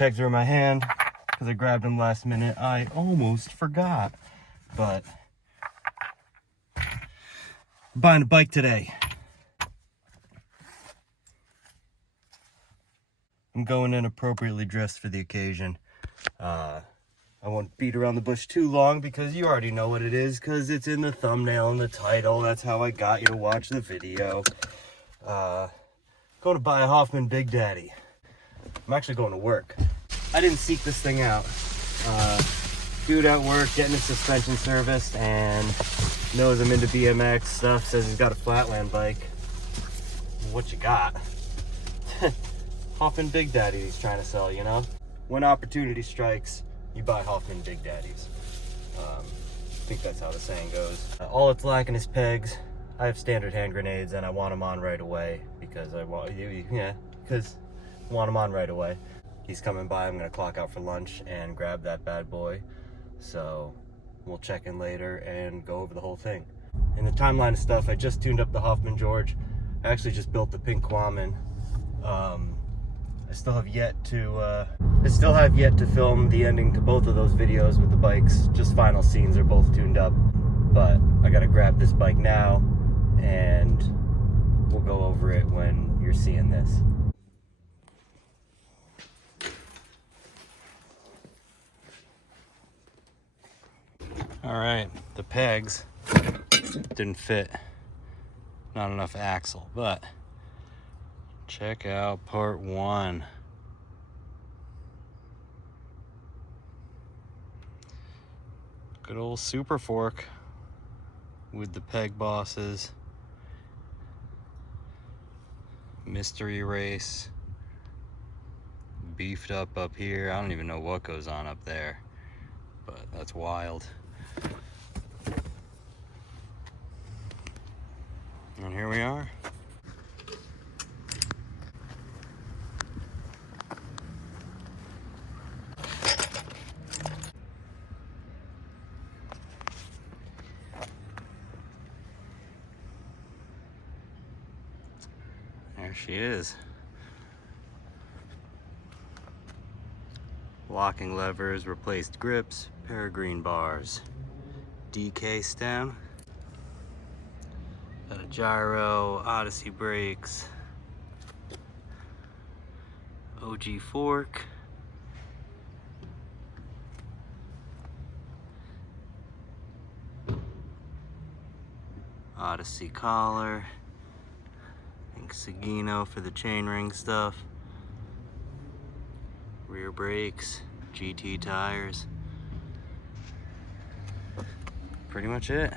Pegs are in my hand because I grabbed them last minute. I almost forgot, but I'm buying a bike today. I'm going in appropriately dressed for the occasion. I won't beat around the bush too long because you already know what it is because it's in the thumbnail and the title. That's how I got you to watch the video. Going to buy a Hoffman Big Daddy. I'm actually going to work. I didn't seek this thing out. Dude at work getting his suspension serviced and knows I'm into BMX stuff, says he's got a Flatland bike. What you got? Hoffman Big Daddy he's trying to sell, you know? When opportunity strikes, you buy Hoffman Big Daddies. I think that's how the saying goes. All it's lacking is pegs. I have standard hand grenades and I want them on right away because I want them on right away. He's coming by, I'm gonna clock out for lunch and grab that bad boy. So we'll check in later and go over the whole thing. In the timeline of stuff, I just tuned up the Hoffman George. I actually just built the pink Quaman. I still have yet to film the ending to both of those videos with the bikes. Just final scenes are both tuned up, but I gotta grab this bike now and we'll go over it when you're seeing this. All right, the pegs didn't fit, not enough axle, but check out part one. Good old super fork with the peg bosses. Mystery race. Beefed up here. I don't even know what goes on up there, but that's wild. And here we are. There she is. Locking levers, replaced grips, peregrine bars, DK stem, got a gyro, Odyssey brakes, OG fork, Odyssey collar, I think Sagino for the chainring stuff, rear brakes, GT tires. Pretty much it.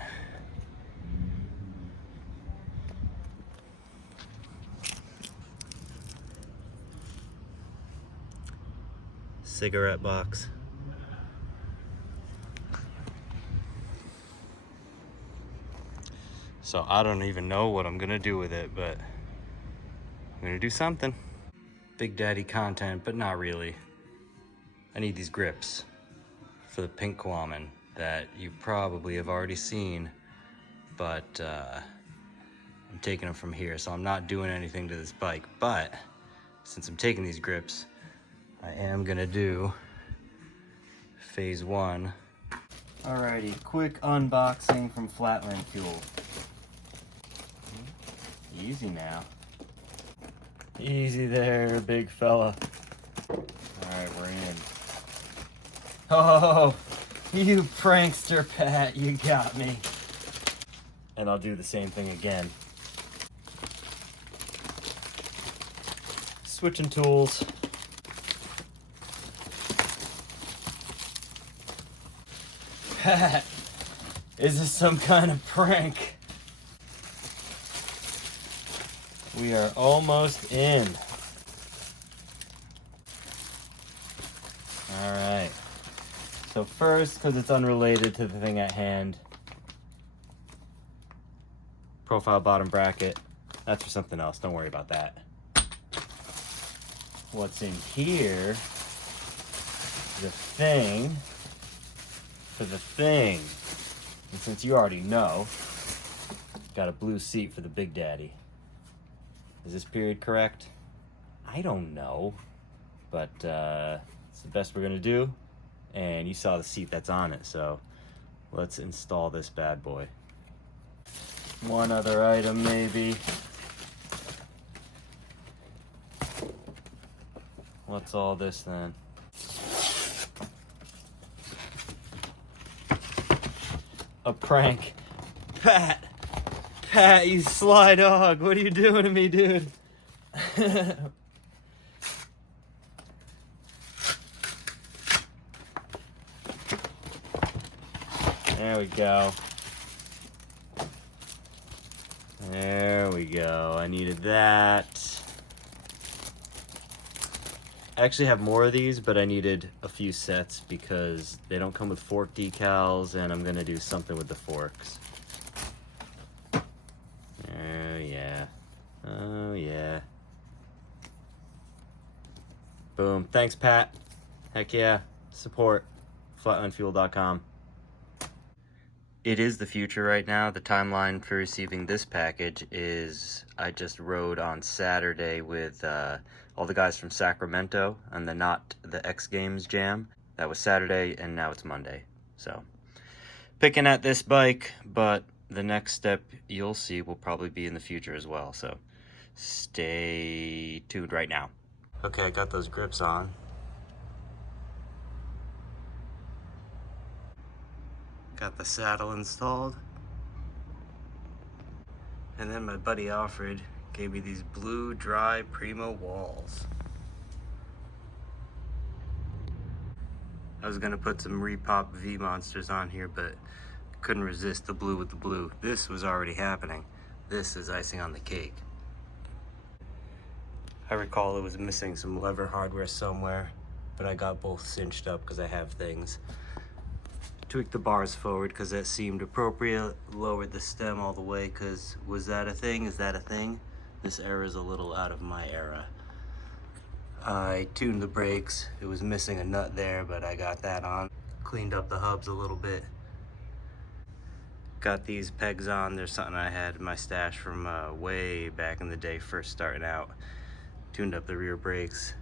Cigarette box. So I don't even know what I'm gonna do with it, but I'm gonna do something. Big Daddy content, but not really. I need these grips for the pink Quaman that you probably have already seen, but I'm taking them from here, so I'm not doing anything to this bike. But since I'm taking these grips, I am gonna do phase one. Alrighty, quick unboxing from FlatlandFuel. Easy now. Easy there, big fella. Alright, we're in. Oh, you prankster, Pat, you got me. And I'll do the same thing again. Switching tools. Pat, is this some kind of prank? We are almost in. All right. So first, because it's unrelated to the thing at hand, profile bottom bracket. That's for something else. Don't worry about that. What's in here? The thing for the thing. And since you already know, got a blue seat for the Big Daddy. Is this period correct? I don't know. but it's the best we're gonna do. And you saw the seat that's on it, so let's install this bad boy. One other item maybe. What's all this then? A prank. Pat! Pat, you sly dog! What are you doing to me, dude? There we go. There we go. I needed that. I actually have more of these, but I needed a few sets because they don't come with fork decals, and I'm gonna do something with the forks. Oh yeah. Oh yeah. Boom. Thanks, Pat. Heck yeah. Support. FlatlandFuel.com. It is the future right now. The timeline for receiving this package is I just rode on Saturday with all the guys from Sacramento on the Not the X Games Jam. That was Saturday, and now it's Monday. So, picking at this bike, but the next step you'll see will probably be in the future as well. So, stay tuned right now. Okay, I got those grips on. Got the saddle installed, and then my buddy Alfred gave me these blue dry Primo walls. I was gonna put some Repop V Monsters on here, but couldn't resist the blue with the blue. This was already happening. This is icing on the cake. I recall it was missing some lever hardware somewhere, but I got both cinched up because I have things. Tweaked the bars forward because that seemed appropriate. Lowered the stem all the way because was that a thing? Is that a thing? This era is a little out of my era. I tuned the brakes. It was missing a nut there, but I got that on. Cleaned up the hubs a little bit. Got these pegs on. There's something I had in my stash from way back in the day, first starting out. Tuned up the rear brakes.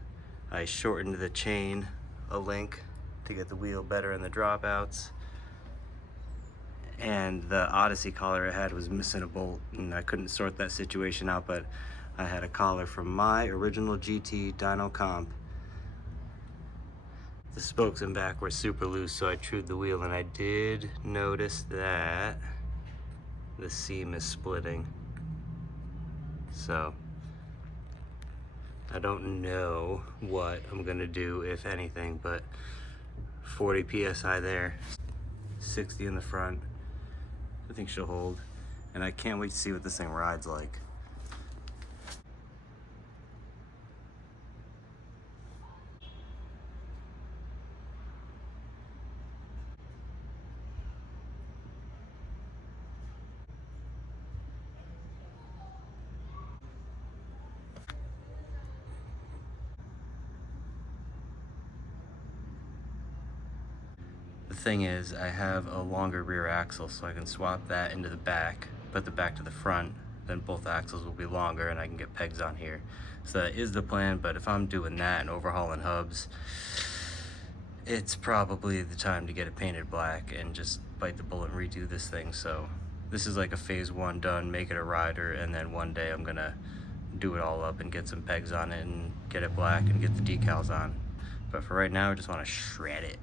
I shortened the chain a link to get the wheel better in the dropouts. And the Odyssey collar I had was missing a bolt, and I couldn't sort that situation out, but I had a collar from my original GT dyno comp. The spokes and back were super loose, so I trued the wheel, and I did notice that the seam is splitting. So I don't know what I'm gonna do, if anything, but 40 PSI there, 60 in the front. I think she'll hold, and I can't wait to see what this thing rides like. The thing is, I have a longer rear axle, so I can swap that into the back, put the back to the front, then both axles will be longer and I can get pegs on here. So that is the plan, but if I'm doing that and overhauling hubs, it's probably the time to get it painted black and just bite the bullet and redo this thing. So this is like a phase one done, make it a rider, and then one day I'm gonna do it all up and get some pegs on it and get it black and get the decals on. But for right now, I just wanna shred it.